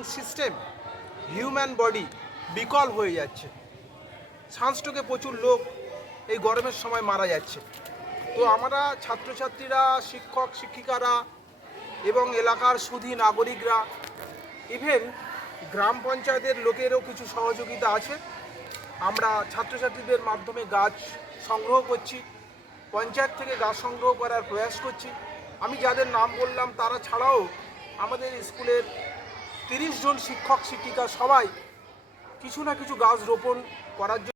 Breathing system, human body বিকল হয়ে যাচ্ছে। সানস্ট্রোকে প্রচুর লোক এই গরমের সময় মারা যাচ্ছে। তো আমরা ছাত্রছাত্রীরা, শিক্ষক শিক্ষিকারা এবং এলাকার সুধী নাগরিকরা, ইভেন গ্রাম পঞ্চায়েতের লোকেরও কিছু সহযোগিতা আছে। আমরা ছাত্রছাত্রীদের মাধ্যমে গাছ সংগ্রহ করছি, পঞ্চায়েত থেকে গাছ সংগ্রহ করার প্রয়াস করছি। আমি যাদের নাম বললাম তারা ছাড়াও আমাদের স্কুলের 30 জন শিক্ষক শিক্ষিকা সবাই কিছু না কিছু গাছ রোপণ করার জন্য